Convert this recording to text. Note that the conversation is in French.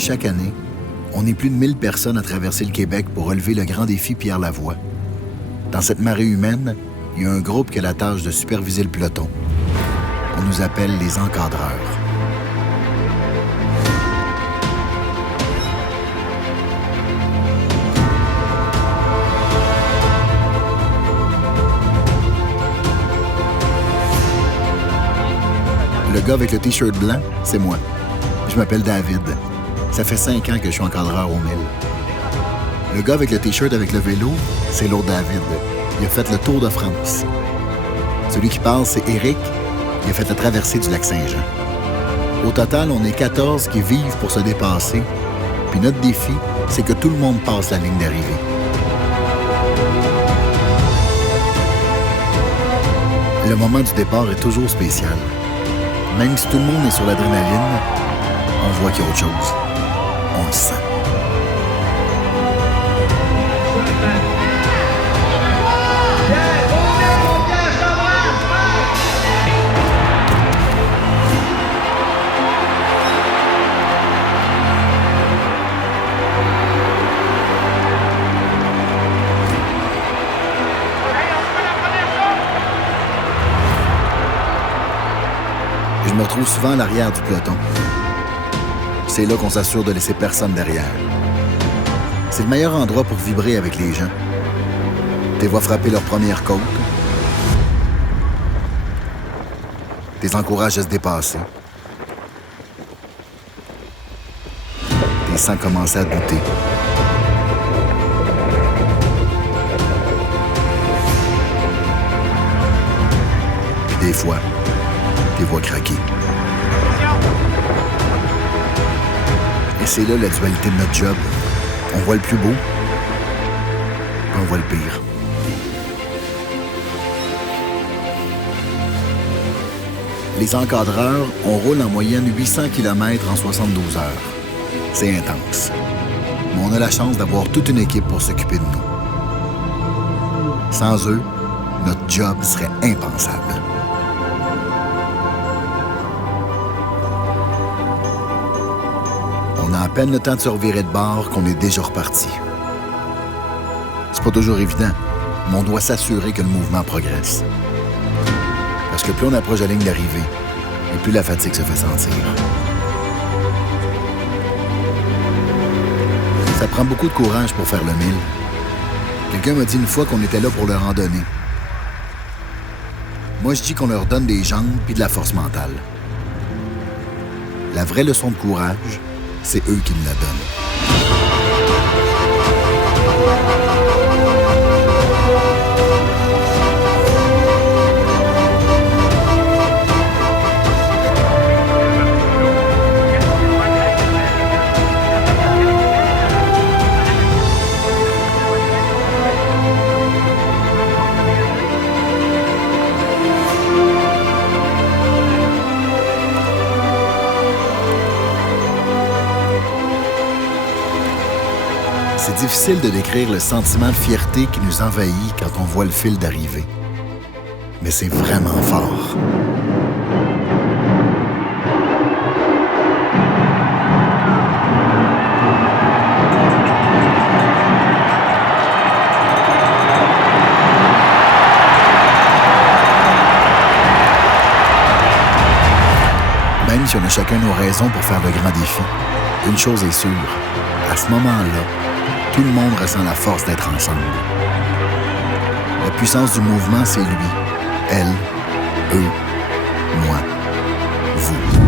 Chaque année, on est plus de 1000 personnes à traverser le Québec pour relever le grand défi Pierre Lavoie. Dans cette marée humaine, il y a un groupe qui a la tâche de superviser le peloton. On nous appelle les encadreurs. Le gars avec le T-shirt blanc, c'est moi. Je m'appelle David. Ça fait 5 ans que je suis encadreur au 1000. Le gars avec le T-shirt avec le vélo, c'est l'autre David. Il a fait le Tour de France. Celui qui parle, c'est Éric. Il a fait la traversée du lac Saint-Jean. Au total, on est 14 qui vivent pour se dépasser. Puis notre défi, c'est que tout le monde passe la ligne d'arrivée. Le moment du départ est toujours spécial. Même si tout le monde est sur l'adrénaline, on voit qu'il y a autre chose. On le sent. Je me retrouve souvent à l'arrière du peloton. C'est là qu'on s'assure de laisser personne derrière. C'est le meilleur endroit pour vibrer avec les gens. T'es vois frapper leur première côte. T'es encourages à se dépasser. T'es sens commencer à douter. Puis des fois, t'es vois craquer. Et c'est là la dualité de notre job. On voit le plus beau, puis on voit le pire. Les encadreurs, on roule en moyenne 800 km en 72 heures. C'est intense. Mais on a la chance d'avoir toute une équipe pour s'occuper de nous. Sans eux, notre job serait impensable. On a à peine le temps de se revirer de bord qu'on est déjà reparti. C'est pas toujours évident, mais on doit s'assurer que le mouvement progresse. Parce que plus on approche la ligne d'arrivée, et plus la fatigue se fait sentir. Ça prend beaucoup de courage pour faire le 1000. Quelqu'un m'a dit une fois qu'on était là pour leur en donner. Moi, je dis qu'on leur donne des jambes puis de la force mentale. La vraie leçon de courage, c'est eux qui nous la donnent. C'est difficile de décrire le sentiment de fierté qui nous envahit quand on voit le fil d'arrivée. Mais c'est vraiment fort. Même si on a chacun nos raisons pour faire le grand défi, une chose est sûre, à ce moment-là, tout le monde ressent la force d'être ensemble. La puissance du mouvement, c'est lui, elle, eux, moi, vous.